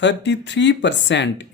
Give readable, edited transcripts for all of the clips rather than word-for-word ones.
33%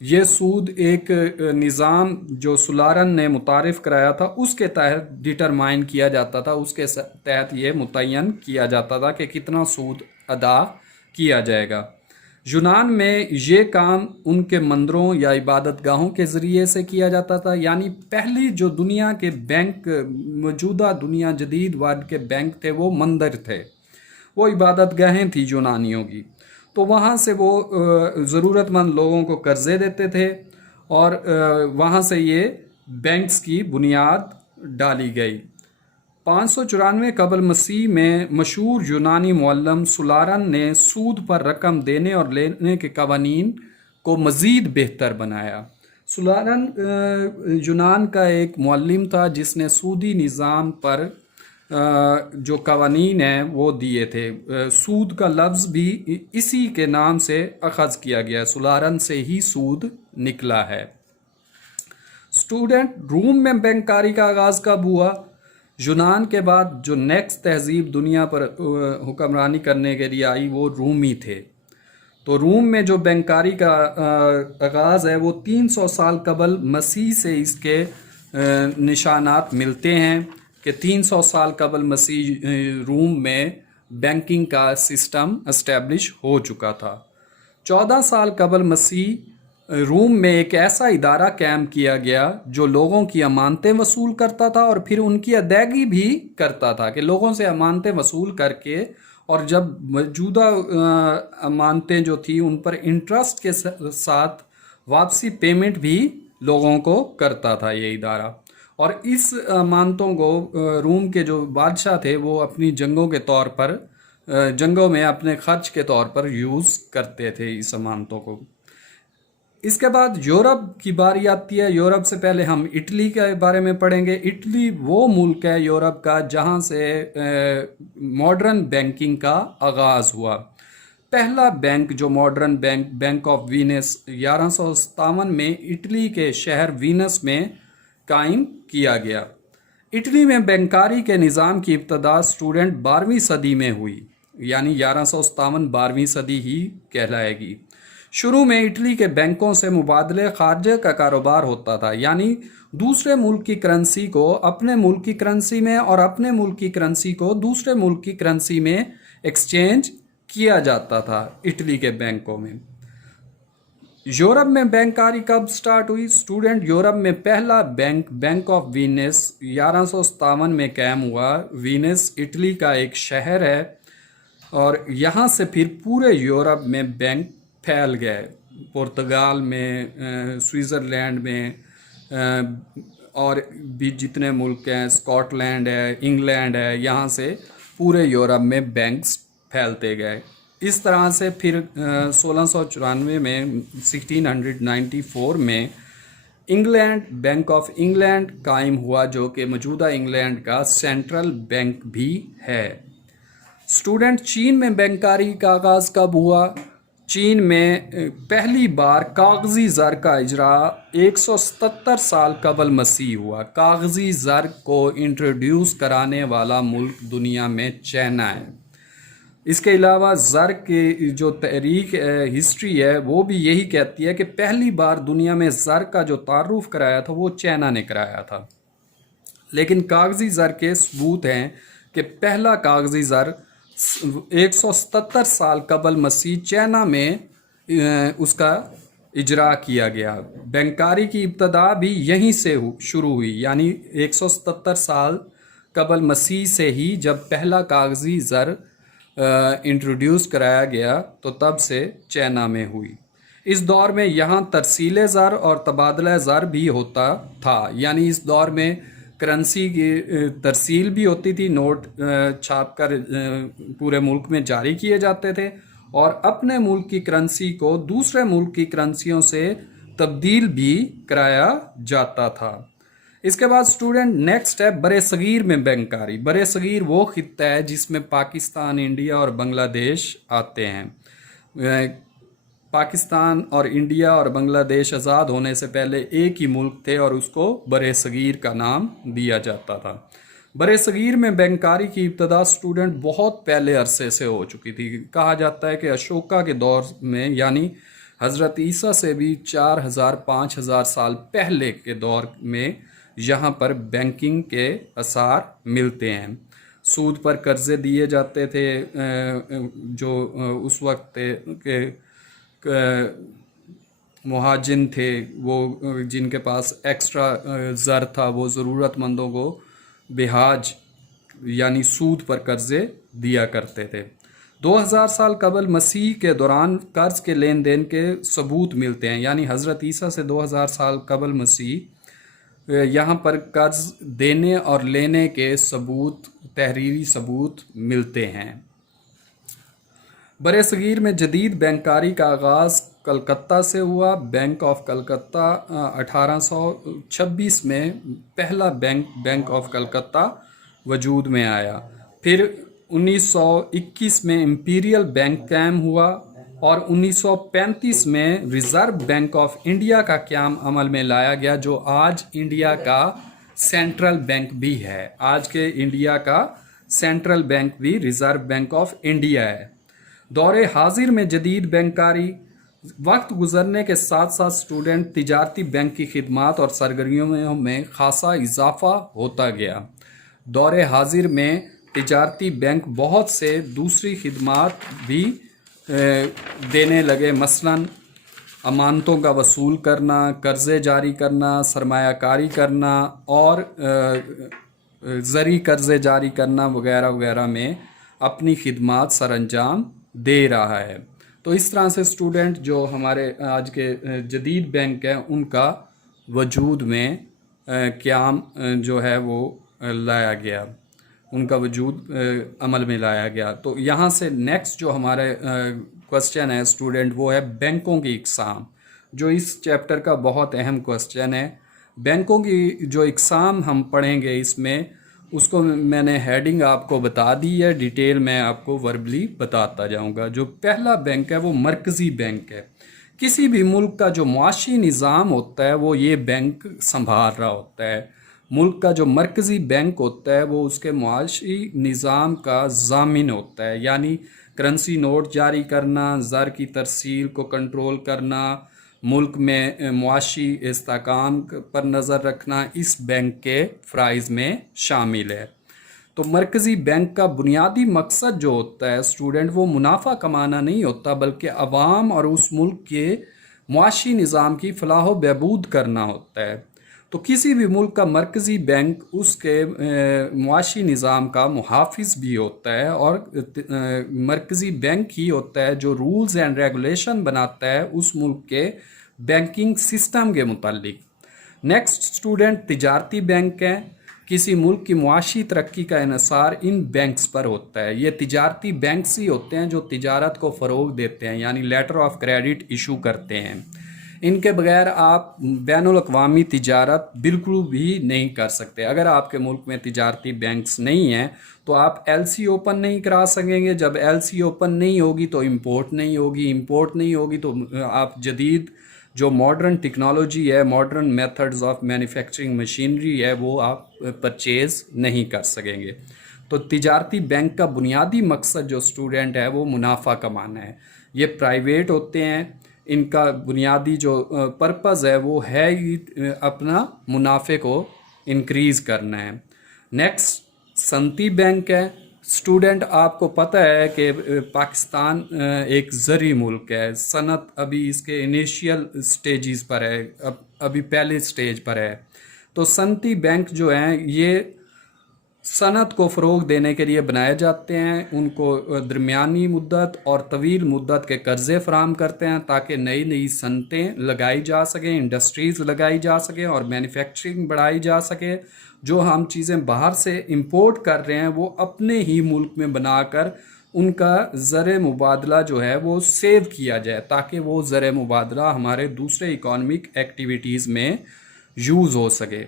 یہ سود ایک نظام جو سولارن نے متعارف کرایا تھا اس کے تحت ڈٹرمائن کیا جاتا تھا، اس کے تحت یہ متعین کیا جاتا تھا کہ کتنا سود ادا کیا جائے گا۔ یونان میں یہ کام ان کے مندروں یا عبادت گاہوں کے ذریعے سے کیا جاتا تھا، یعنی پہلی جو دنیا کے بینک، موجودہ دنیا جدید ورلڈ کے بینک تھے وہ مندر تھے، وہ عبادت گاہیں تھیں یونانیوں کی۔ تو وہاں سے وہ ضرورت مند لوگوں کو قرضے دیتے تھے اور وہاں سے یہ بینکس کی بنیاد ڈالی گئی۔ 594 قبل مسیح میں مشہور یونانی معلم سولارن نے سود پر رقم دینے اور لینے کے قوانین کو مزید بہتر بنایا۔ سولارن یونان کا ایک معلم تھا جس نے سودی نظام پر جو قوانین ہیں وہ دیے تھے۔ سود کا لفظ بھی اسی کے نام سے اخذ کیا گیا، سولارن سے ہی سود نکلا ہے۔ اسٹوڈنٹ، روم میں بینکاری کا آغاز کب ہوا؟ یونان کے بعد جو نیکسٹ تہذیب دنیا پر حکمرانی کرنے کے لیے آئی وہ رومی تھے۔ تو روم میں جو بینکاری کا آغاز ہے وہ 300 سال قبل مسیح سے اس کے نشانات ملتے ہیں کہ 300 سال قبل مسیح روم میں بینکنگ کا سسٹم اسٹیبلش ہو چکا تھا۔ 14 سال قبل مسیح روم میں ایک ایسا ادارہ قائم کیا گیا جو لوگوں کی امانتیں وصول کرتا تھا اور پھر ان کی ادائیگی بھی کرتا تھا، کہ لوگوں سے امانتیں وصول کر کے اور جب موجودہ امانتیں جو تھیں ان پر انٹرسٹ کے ساتھ واپسی پیمنٹ بھی لوگوں کو کرتا تھا یہ ادارہ۔ اور اس امانتوں کو روم کے جو بادشاہ تھے وہ اپنی جنگوں کے طور پر، جنگوں میں اپنے خرچ کے طور پر یوز کرتے تھے اس امانتوں کو۔ اس کے بعد یورپ کی باری آتی ہے۔ یورپ سے پہلے ہم اٹلی کے بارے میں پڑھیں گے۔ اٹلی وہ ملک ہے یورپ کا جہاں سے ماڈرن بینکنگ کا آغاز ہوا۔ پہلا بینک جو modern bank, bank of Venice, 1157 میں اٹلی کے شہر وینس میں قائم کیا گیا۔ اٹلی میں بینکاری کے نظام کی ابتدا اسٹوڈنٹ 12ویں صدی میں ہوئی، یعنی 1157 12ویں صدی ہی کہلائے گی۔ شروع میں اٹلی کے بینکوں سے مبادلے خارجہ کا کاروبار ہوتا تھا، یعنی دوسرے ملک کی کرنسی کو اپنے ملک کی کرنسی میں اور اپنے ملک کی کرنسی کو دوسرے ملک کی کرنسی میں ایکسچینج کیا جاتا تھا اٹلی کے بینکوں میں۔ یورپ میں بینکاری کب سٹارٹ ہوئی؟ اسٹوڈنٹ، یورپ میں پہلا بینک، بینک آف وینس، 1157 میں قائم ہوا۔ وینس اٹلی کا ایک شہر ہے اور یہاں سے پھر پورے یورپ میں بینک پھیل گئے، پرتگال میں، سوئٹزرلینڈ میں، اور بھی جتنے ملک ہیں، اسکاٹ لینڈ ہے، انگلینڈ ہے، یہاں سے پورے یورپ میں بینکس پھیلتے گئے۔ اس طرح سے پھر 1694 میں 1694 میں انگلینڈ، بینک آف انگلینڈ قائم ہوا جو کہ موجودہ انگلینڈ کا سینٹرل بینک بھی ہے۔ اسٹوڈنٹ، چین میں بینکاری کا آغاز کب ہوا؟ چین میں پہلی بار کاغذی زر کا اجرا 177 سال قبل مسیح ہوا۔ کاغذی زر کو انٹروڈیوس کرانے والا ملک دنیا میں چائنا ہے۔ اس کے علاوہ زر کی جو تاریخ ہسٹری ہے وہ بھی یہی کہتی ہے کہ پہلی بار دنیا میں زر کا جو تعارف کرایا تھا وہ چائنا نے کرایا تھا، لیکن کاغذی زر کے ثبوت ہیں کہ پہلا کاغذی زر 177 سال قبل مسیح چائنا میں اس کا اجرا کیا گیا۔ بینکاری کی ابتدا بھی یہیں سے شروع ہوئی، یعنی 177 سال قبل مسیح سے ہی جب پہلا کاغذی زر انٹروڈیوس کرایا گیا تو تب سے چائنا میں ہوئی۔ اس دور میں یہاں ترسیل زر اور تبادلہ زر بھی ہوتا تھا، یعنی اس دور میں کرنسی کی ترسیل بھی ہوتی تھی، نوٹ چھاپ کر پورے ملک میں جاری کیے جاتے تھے اور اپنے ملک کی کرنسی کو دوسرے ملک کی کرنسیوں سے تبدیل بھی کرایا جاتا تھا۔ اس کے بعد اسٹوڈنٹ نیکسٹ ہے برِ صغیر میں بینکاری۔ برِ صغیر وہ خطہ ہے جس میں پاکستان، انڈیا اور بنگلہ دیش آتے ہیں۔ پاکستان اور انڈیا اور بنگلہ دیش آزاد ہونے سے پہلے ایک ہی ملک تھے اور اس کو برِ صغیر کا نام دیا جاتا تھا۔ برِ صغیر میں بینکاری کی ابتدا اسٹوڈنٹ بہت پہلے عرصے سے ہو چکی تھی۔ کہا جاتا ہے کہ اشوکا کے دور میں، یعنی حضرت عیسیٰ سے بھی 4000-5000 سال پہلے کے دور میں یہاں پر بینکنگ کے آثار ملتے ہیں۔ سود پر قرضے دیے جاتے تھے، جو اس وقت کے مہاجن تھے، وہ جن کے پاس ایکسٹرا زر تھا، وہ ضرورت مندوں کو بہاج یعنی سود پر قرضے دیا کرتے تھے۔ 2000 سال قبل مسیح کے دوران قرض کے لین دین کے ثبوت ملتے ہیں، یعنی حضرت عیسیٰ سے 2000 سال قبل مسیح یہاں پر قرض دینے اور لینے کے ثبوت، تحریری ثبوت ملتے ہیں۔ برِ صغیر میں جدید بینکاری کا آغاز کلکتہ سے ہوا۔ بینک آف کلکتہ 1826 میں پہلا بینک آف کلکتہ وجود میں آیا۔ پھر 1921 میں امپیریل بینک قائم ہوا اور 1935 میں ریزرو بینک آف انڈیا کا قیام عمل میں لایا گیا، جو آج انڈیا کا سینٹرل بینک بھی ہے۔ آج کے انڈیا کا سینٹرل بینک بھی ریزرو بینک آف انڈیا ہے۔ دور حاضر میں جدید بینکاری وقت گزرنے کے ساتھ ساتھ اسٹوڈنٹ تجارتی بینک کی خدمات اور سرگرمیوں میں خاصا اضافہ ہوتا گیا۔ دور حاضر میں تجارتی بینک بہت سے دوسری خدمات بھی دینے لگے، مثلاً امانتوں کا وصول کرنا، قرضے جاری کرنا، سرمایہ کاری کرنا اور زرعی قرضے جاری کرنا وغیرہ وغیرہ میں اپنی خدمات سر انجام دے رہا ہے۔ تو اس طرح سے اسٹوڈنٹ جو ہمارے آج کے جدید بینک ہیں ان کا وجود میں قیام جو ہے وہ لایا گیا، ان کا وجود عمل میں لایا گیا۔ تو یہاں سے نیکسٹ جو ہمارے کوسچن ہے اسٹوڈنٹ، وہ ہے بینکوں کی اقسام، جو اس چیپٹر کا بہت اہم کوسچن ہے۔ بینکوں کی جو اقسام ہم پڑھیں گے اس میں، اس کو میں نے ہیڈنگ آپ کو بتا دی ہے، ڈیٹیل میں آپ کو وربلی بتاتا جاؤں گا۔ جو پہلا بینک ہے وہ مرکزی بینک ہے۔ کسی بھی ملک کا جو معاشی نظام ہوتا ہے وہ یہ بینک سنبھال رہا ہوتا ہے۔ ملک کا جو مرکزی بینک ہوتا ہے وہ اس کے معاشی نظام کا ضامن ہوتا ہے، یعنی کرنسی نوٹ جاری کرنا، زر کی ترسیل کو کنٹرول کرنا، ملک میں معاشی استحکام پر نظر رکھنا اس بینک کے فرائض میں شامل ہے۔ تو مرکزی بینک کا بنیادی مقصد جو ہوتا ہے اسٹوڈنٹ، وہ منافع کمانا نہیں ہوتا، بلکہ عوام اور اس ملک کے معاشی نظام کی فلاح و بہبود کرنا ہوتا ہے۔ تو کسی بھی ملک کا مرکزی بینک اس کے معاشی نظام کا محافظ بھی ہوتا ہے، اور مرکزی بینک ہی ہوتا ہے جو رولز اینڈ ریگولیشن بناتا ہے اس ملک کے بینکنگ سسٹم کے متعلق۔ نیکسٹ اسٹوڈنٹ تجارتی بینک ہیں۔ کسی ملک کی معاشی ترقی کا انحصار ان بینکس پر ہوتا ہے۔ یہ تجارتی بینکس ہی ہوتے ہیں جو تجارت کو فروغ دیتے ہیں، یعنی لیٹر آف کریڈٹ ایشو کرتے ہیں۔ ان کے بغیر آپ بین الاقوامی تجارت بالکل بھی نہیں کر سکتے۔ اگر آپ کے ملک میں تجارتی بینکس نہیں ہیں تو آپ ایل سی اوپن نہیں کرا سکیں گے۔ جب ایل سی اوپن نہیں ہوگی تو امپورٹ نہیں ہوگی، امپورٹ نہیں ہوگی تو آپ جدید جو ماڈرن ٹیکنالوجی ہے، modern methods of manufacturing machinery ہے، وہ آپ پرچیز نہیں کر سکیں گے۔ تو تجارتی بینک کا بنیادی مقصد جو اسٹوڈنٹ ہے وہ منافع کمانا ہے۔ یہ پرائیویٹ ہوتے ہیں، ان کا بنیادی جو پرپز ہے وہ ہے ہی اپنا منافع کو انکریز کرنا ہے۔ نیکسٹ صنعتی بینک ہے۔ اسٹوڈنٹ آپ کو پتہ ہے کہ پاکستان ایک زرعی ملک ہے، صنعت ابھی اس کے انیشیل سٹیجز پر ہے، ابھی پہلے سٹیج پر ہے۔ تو صنعتی بینک جو ہیں یہ صنعت کو فروغ دینے کے لیے بنائے جاتے ہیں، ان کو درمیانی مدت اور طویل مدت کے قرضے فراہم کرتے ہیں تاکہ نئی نئی صنعتیں لگائی جا سکیں، انڈسٹریز لگائی جا سکیں اور مینوفیکچرنگ بڑھائی جا سکے۔ جو ہم چیزیں باہر سے امپورٹ کر رہے ہیں وہ اپنے ہی ملک میں بنا کر ان کا زر مبادلہ جو ہے وہ سیو کیا جائے، تاکہ وہ زر مبادلہ ہمارے دوسرے اکانومک ایکٹیویٹیز میں یوز ہو سکے۔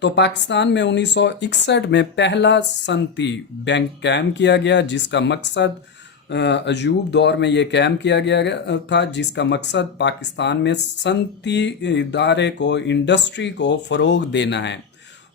تو پاکستان میں 1961 میں پہلا صنعتی بینک قائم کیا گیا، جس کا مقصد ایوب دور میں یہ قائم کیا گیا تھا، جس کا مقصد پاکستان میں صنعتی ادارے کو، انڈسٹری کو فروغ دینا ہے۔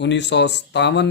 1957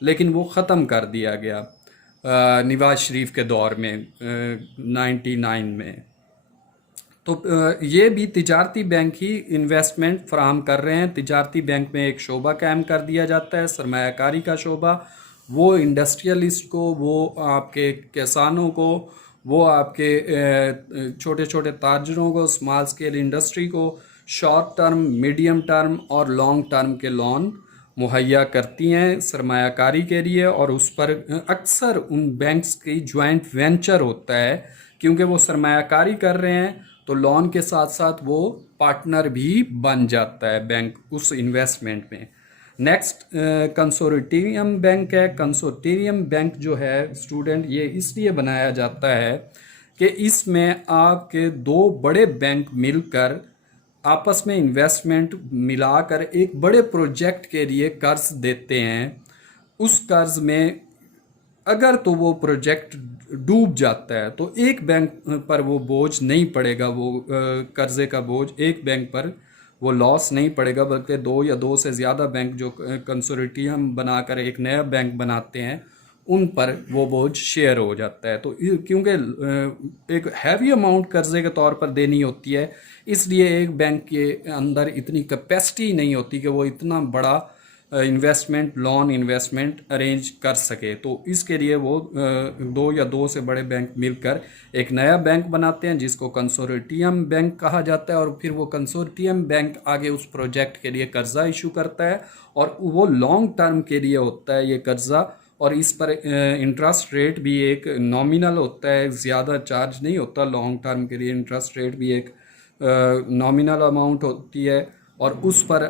لیکن وہ ختم کر دیا گیا نواز شریف کے دور میں 99 میں. تو یہ بھی تجارتی بینک ہی انویسٹمنٹ فراہم کر رہے ہیں. تجارتی بینک میں ایک شعبہ قائم کر دیا جاتا ہے سرمایہ کاری کا شعبہ. وہ انڈسٹریلسٹ کو، وہ آپ کے کسانوں کو، وہ آپ کے چھوٹے چھوٹے تاجروں کو، اسمال اسکیل انڈسٹری کو شارٹ ٹرم، میڈیم ٹرم اور لانگ ٹرم کے لون مہیا کرتی ہیں سرمایہ کاری کے لیے. اور اس پر اکثر ان بینکس کی جوائنٹ وینچر ہوتا ہے، کیونکہ وہ سرمایہ کاری کر رہے ہیں تو لون کے ساتھ ساتھ وہ پارٹنر بھی بن جاتا ہے بینک اس انویسٹمنٹ میں. نیکسٹ کنسورٹیم بینک ہے. کنسورٹیم بینک جو ہے اسٹوڈنٹ، یہ اس لیے بنایا جاتا ہے کہ اس میں آپ کے دو بڑے بینک مل کر آپس میں انویسٹمنٹ ملا کر ایک بڑے پروجیکٹ کے لیے قرض دیتے ہیں. اس قرض میں اگر تو وہ پروجیکٹ ڈوب جاتا ہے تو ایک بینک پر وہ بوجھ نہیں پڑے گا، وہ قرضے کا بوجھ ایک بینک پر وہ لاس نہیں پڑے گا، بلکہ دو یا دو سے زیادہ بینک جو کنسورٹیم بنا کر ایک نیا بینک بناتے ہیں ان پر وہ بوجھ شیئر ہو جاتا ہے. تو کیونکہ ایک ہیوی اماؤنٹ قرضے کے طور پر دینی ہوتی ہے، اس لیے ایک بینک کے اندر اتنی کیپیسٹی نہیں ہوتی کہ وہ اتنا بڑا لون انویسٹمنٹ ارینج کر سکے. تو اس کے لیے وہ دو یا دو سے بڑے بینک مل کر ایک نیا بینک بناتے ہیں جس کو کنسورٹیم بینک کہا جاتا ہے. اور پھر وہ کنسورٹیم بینک آگے اس پروجیکٹ کے لیے قرضہ ایشو کرتا ہے، اور وہ لانگ ٹرم کے لیے ہوتا ہے یہ قرضہ. اور اس پر انٹرسٹ ریٹ بھی ایک نامینل ہوتا ہے، زیادہ چارج نہیں ہوتا. لانگ ٹرم کے لیے انٹرسٹ ریٹ بھی ایک نامینل اماؤنٹ ہوتی ہے. اور اس پر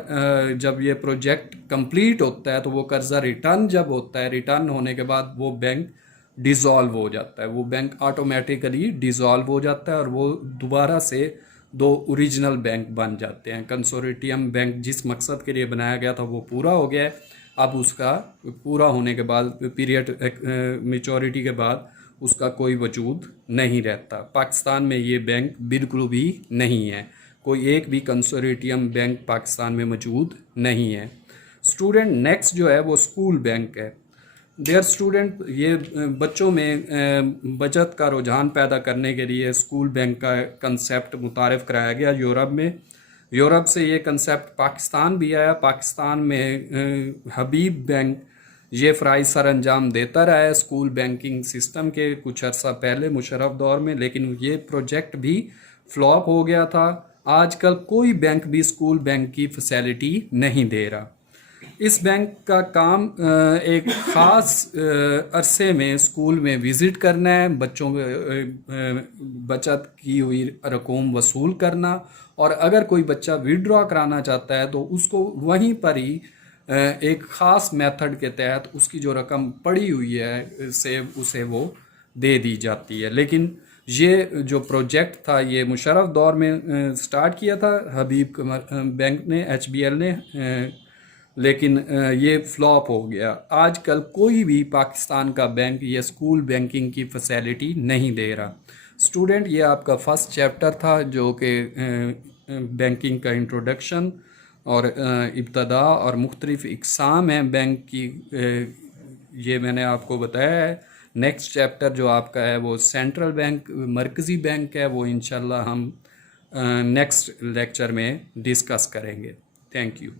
جب یہ پروجیکٹ کمپلیٹ ہوتا ہے تو وہ قرضہ ریٹرن جب ہوتا ہے، ریٹرن ہونے کے بعد وہ بینک ڈیزالو ہو جاتا ہے. وہ بینک آٹومیٹیکلی ڈیزالو ہو جاتا ہے اور وہ دوبارہ سے دو اوریجنل بینک بن جاتے ہیں. کنسورٹیم بینک جس مقصد کے لیے بنایا گیا تھا وہ پورا ہو گیا ہے. اب اس کا پورا ہونے کے بعد پیریڈ میچورٹی کے بعد اس کا کوئی وجود نہیں رہتا. پاکستان میں یہ بینک بالکل بھی نہیں ہے، کوئی ایک بھی کنسورٹیم بینک پاکستان میں موجود نہیں ہے. اسٹوڈنٹ نیکسٹ جو ہے وہ اسکول بینک ہے. ڈیئر اسٹوڈنٹ، یہ بچوں میں بچت کا رجحان پیدا کرنے کے لیے اسکول بینک کا کنسیپٹ متعارف کرایا گیا یورپ میں. یورپ سے یہ کنسیپٹ پاکستان بھی آیا. پاکستان میں حبیب بینک یہ فرائی سر انجام دیتا رہا ہے اسکول بینکنگ سسٹم کے کچھ عرصہ پہلے مشرف دور میں، لیکن یہ پروجیکٹ بھی فلاپ ہو گیا تھا. آج کل کوئی بینک بھی اسکول بینک کی فیسیلٹی نہیں دے رہا. اس بینک کا کام ایک خاص عرصے میں اسکول میں وزٹ کرنا ہے، بچوں بچت کی ہوئی رقوم وصول کرنا، اور اگر کوئی بچہ وڈرا کرانا چاہتا ہے تو اس کو وہیں پر ہی ایک خاص میتھڈ کے تحت اس کی جو رقم پڑی ہوئی ہے اسے وہ دے دی جاتی ہے. لیکن یہ جو پروجیکٹ تھا یہ مشرف دور میں سٹارٹ کیا تھا حبیب بینک نے، HBL نے، لیکن یہ فلاپ ہو گیا. آج کل کوئی بھی پاکستان کا بینک یہ اسکول بینکنگ کی فیسیلٹی نہیں دے رہا. اسٹوڈنٹ، یہ آپ کا فرسٹ چیپٹر تھا جو کہ بینکنگ کا انٹروڈکشن اور ابتدا اور مختلف اقسام ہیں بینک کی، یہ میں نے آپ کو بتایا ہے. نیکسٹ چیپٹر جو آپ کا ہے وہ سینٹرل بینک، مرکزی بینک ہے، وہ انشاءاللہ ہم نیکسٹ لیکچر میں ڈسکس کریں گے. Thank you.